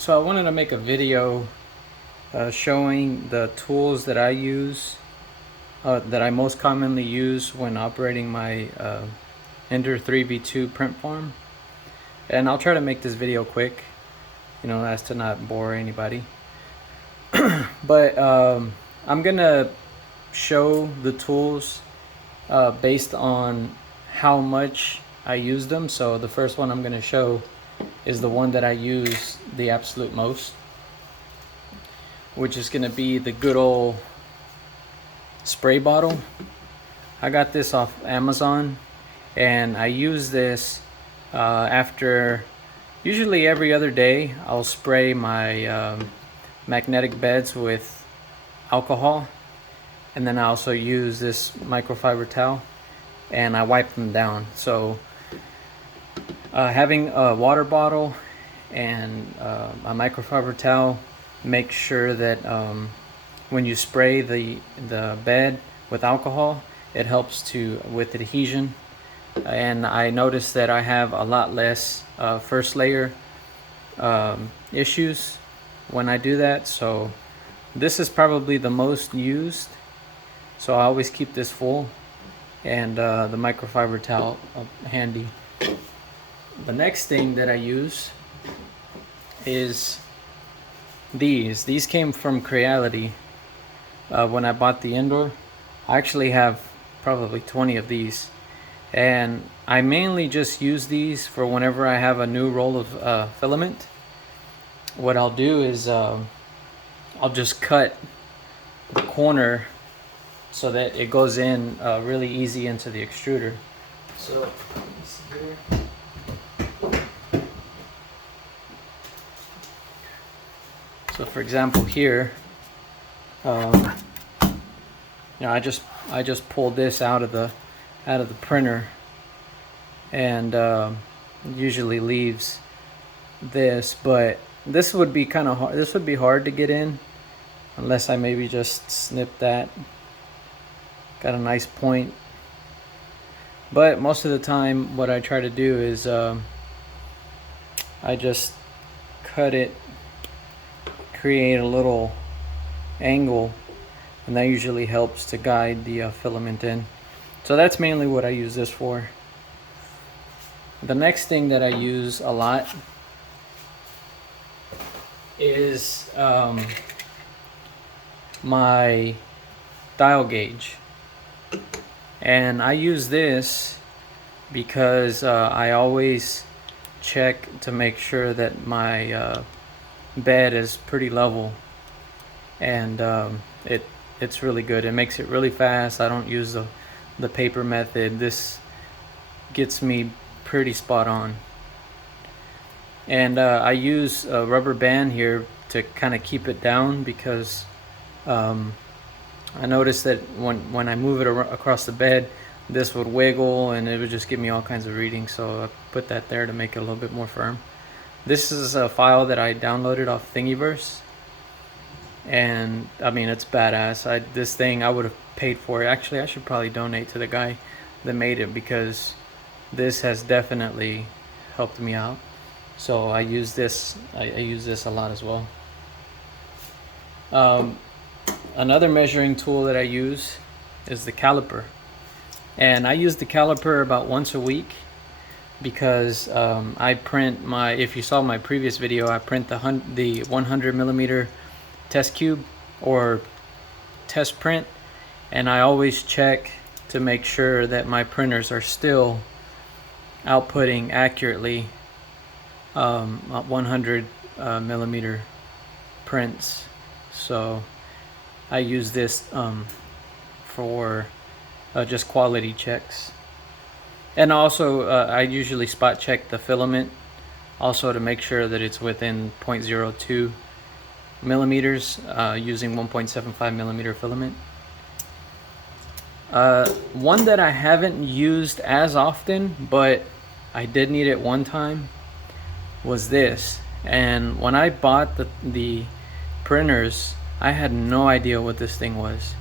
So I wanted to make a video showing the tools that I use, that I most commonly use when operating my Ender 3v2 print farm. And I'll try to make this video quick, as to not bore anybody. But I'm gonna show the tools based on how much I use them. So the first one I'm gonna show is the one that I use the absolute most, which is gonna be the good old spray bottle. I got this off Amazon, and I use this after, usually every other day, I'll spray my magnetic beds with alcohol, and then I also use this microfiber towel and I wipe them down. So having a water bottle and a microfiber towel makes sure that when you spray the bed with alcohol, it helps with adhesion. And I noticed that I have a lot less first layer issues when I do that. So this is probably the most used, so I always keep this full, and the microfiber towel handy. The next thing that I use is these came from Creality. When I bought the indoor, I actually have probably 20 of these, and I mainly just use these for whenever I have a new roll of filament. What I'll do is I'll just cut the corner so that it goes in really easy into the extruder. So let's see here. So for example here, I just pulled this out of the printer, and usually leaves this, but this would be kind of hard. This would be hard to get in unless I maybe just snip that. Got a nice point, but most of the time what I try to do is I just cut it, create a little angle, and that usually helps to guide the filament in. So that's mainly what I use this for. The next thing that I use a lot is my dial gauge, and I use this because I always check to make sure that my bed is pretty level, and it's really good. It makes it really fast. I don't use the paper method. This gets me pretty spot on. And I use a rubber band here to kind of keep it down, because I noticed that when I move it across the bed, this would wiggle and it would just give me all kinds of readings. So I put that there to make it a little bit more firm. This is a file that I downloaded off Thingiverse, and I mean, it's badass. This thing I would have paid for it. Actually, I should probably donate to the guy that made it, because this has definitely helped me out. So I use this. I use this a lot as well. Another measuring tool that I use is the caliper, and I use the caliper about once a week, because I print my. If you saw my previous video, I print the 100 millimeter test cube or test print, and I always check to make sure that my printers are still outputting accurately 100 millimeter prints. So I use this for just quality checks, and also I usually spot check the filament also to make sure that it's within 0.02 millimeters using 1.75 millimeter filament. One that I haven't used as often, but I did need it one time, was this. And when I bought the printers, I had no idea what this thing was.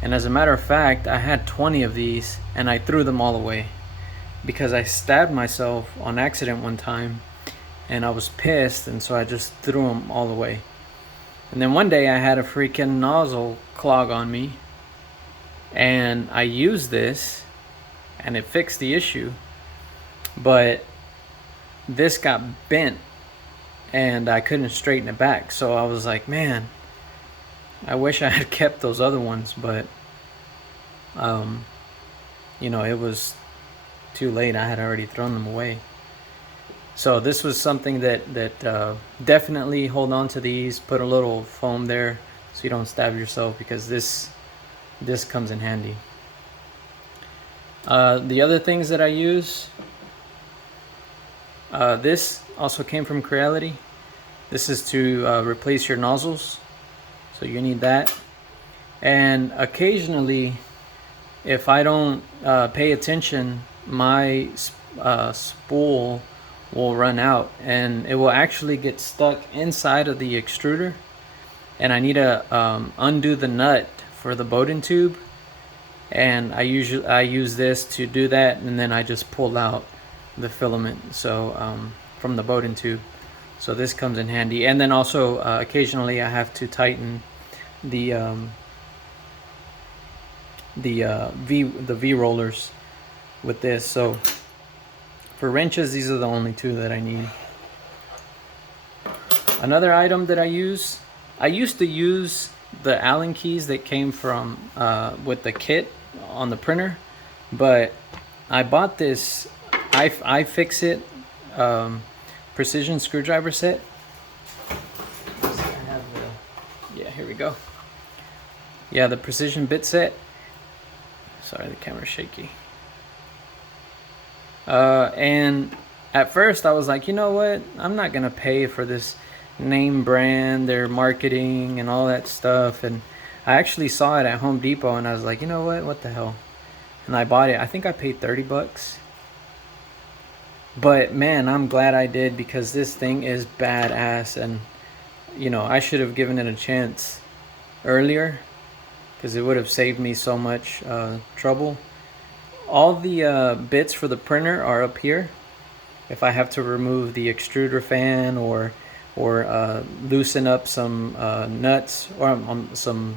And as a matter of fact, I had 20 of these and I threw them all away because I stabbed myself on accident one time, and I was pissed, and so I just threw them all away. And then one day I had a freaking nozzle clog on me, and I used this and it fixed the issue, but this got bent and I couldn't straighten it back. So I was like, man, I wish I had kept those other ones, but you know, it was too late. I had already thrown them away. So this was something that definitely hold on to these. Put a little foam there so you don't stab yourself, because this comes in handy. The other things that I use, this also came from Creality. This is to replace your nozzles, so you need that. And occasionally, if I don't pay attention, my spool will run out, and it will actually get stuck inside of the extruder, and I need to undo the nut for the Bowden tube, and I use this to do that, and then I just pull out the filament from the Bowden tube. So this comes in handy. And then also occasionally I have to tighten the V rollers with this. So for wrenches, these are the only two that I need. Another item that I used to use the Allen keys that came from with the kit on the printer, but I bought this iFixit precision screwdriver set. Yeah, here we go. Yeah, the precision bit set. Sorry, the camera's shaky. And at first I was like, you know what? I'm not gonna pay for this name brand, their marketing and all that stuff. And I actually saw it at Home Depot, and I was like, you know what the hell? And I bought it. I think I paid 30 bucks. But man, I'm glad I did, because this thing is badass, and you know, I should have given it a chance earlier, because it would have saved me so much trouble. All the bits for the printer are up here. If I have to remove the extruder fan or loosen up some nuts or some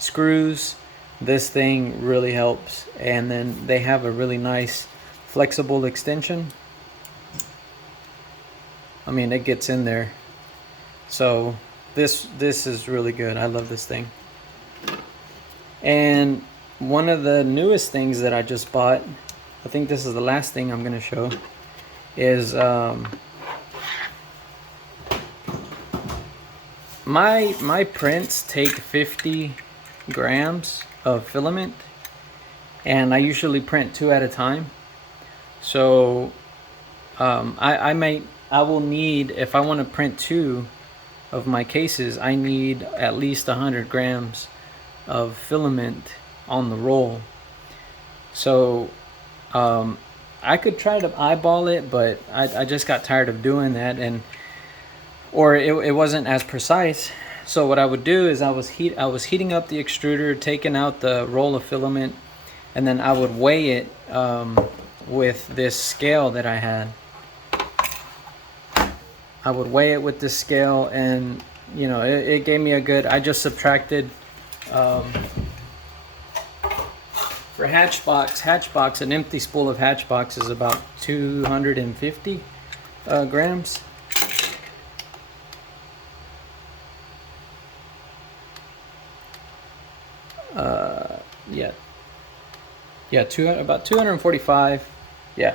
screws, this thing really helps. And then they have a really nice flexible extension. I mean, it gets in there. So this is really good. I love this thing. And one of the newest things that I just bought, I think this is the last thing I'm gonna show, is my prints take 50 grams of filament, and I usually print 2 at a time. So I will need, if I want to print 2 of my cases, I need at least 100 grams of filament on the roll. So I could try to eyeball it, but I just got tired of doing that, or it wasn't as precise. So what I would do is I was heating up the extruder, taking out the roll of filament, and then I would weigh it with this scale that I had. I would weigh it with this scale, and you know, it gave me a good, I just subtracted for Hatchbox, an empty spool of Hatchbox is about 250 grams. About 245. Yeah.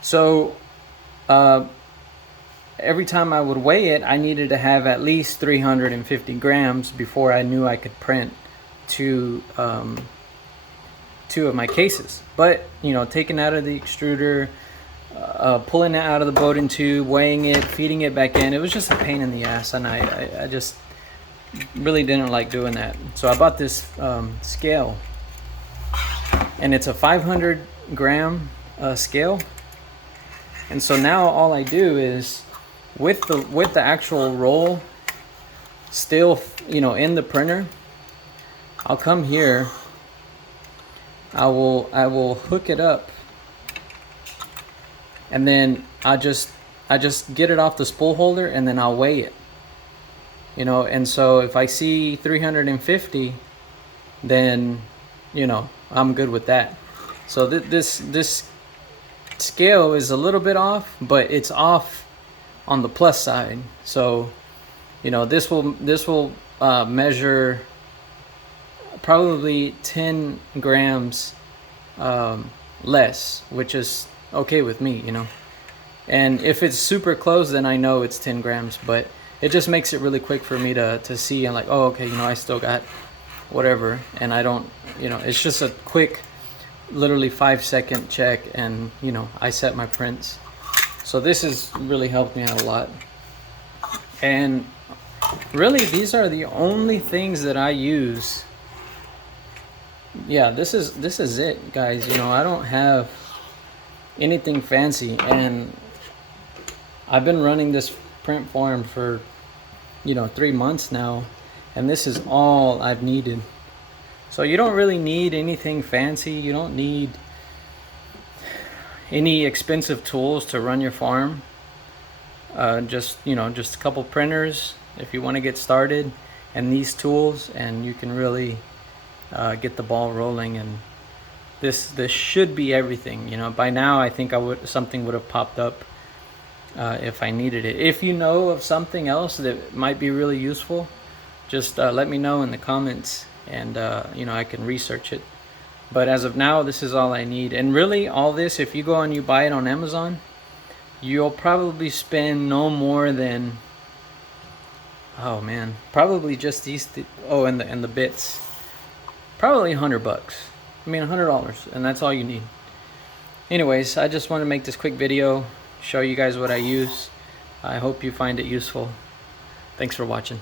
So every time I would weigh it, I needed to have at least 350 grams before I knew I could print 2 of my cases. But you know, taking out of the extruder, pulling it out of the Bowden tube, weighing it, feeding it back in, it was just a pain in the ass, and I just really didn't like doing that. So I bought this scale, and it's a 500 gram scale. And so now all I do is, with the actual roll still, you know, in the printer, I'll come here, I will hook it up, and then I just I just get it off the spool holder and then I'll weigh it. You know, and so if I see 350, then, you know, I'm good with that. So this scale is a little bit off, but it's off on the plus side. So, you know, this will measure probably 10 grams less, which is okay with me, you know. And if it's super close, then I know it's 10 grams, but it just makes it really quick for me to see, and like, oh, okay, you know, I still got whatever, and I don't, you know, it's just a quick, literally 5-second check, and, you know, I set my prints. So this has really helped me out a lot. And really, these are the only things that I use. Yeah, this is it, guys. You know, I don't have anything fancy, and I've been running this print farm for, you know, 3 months now, and this is all I've needed. So you don't really need anything fancy. You don't need any expensive tools to run your farm. Just, you know, just a couple printers if you want to get started, and these tools, and you can really get the ball rolling. And this should be everything. You know, by now I think something would have popped up if I needed it. If you know of something else that might be really useful, just let me know in the comments, and you know, I can research it. But as of now, this is all I need. And really, all this, if you go and you buy it on Amazon, you'll probably spend no more than, oh man, probably just these and the bits, probably $100. I mean, $100, and that's all you need. Anyways, I just want to make this quick video, show you guys what I use. I hope you find it useful. Thanks for watching.